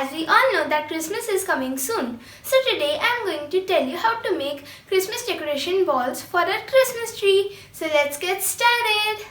as we all know that Christmas is coming soon. So today I am going to tell you how to make Christmas decoration balls for a Christmas tree. So let's get started.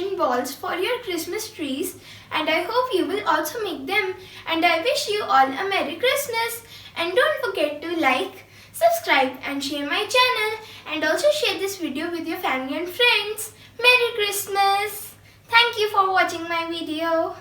decoration balls for your Christmas trees, and I hope you will also make them. And I wish you all a Merry Christmas. And don't forget to like, subscribe and share my channel, and also share this video with your family and friends. Merry Christmas! Thank you for watching my video.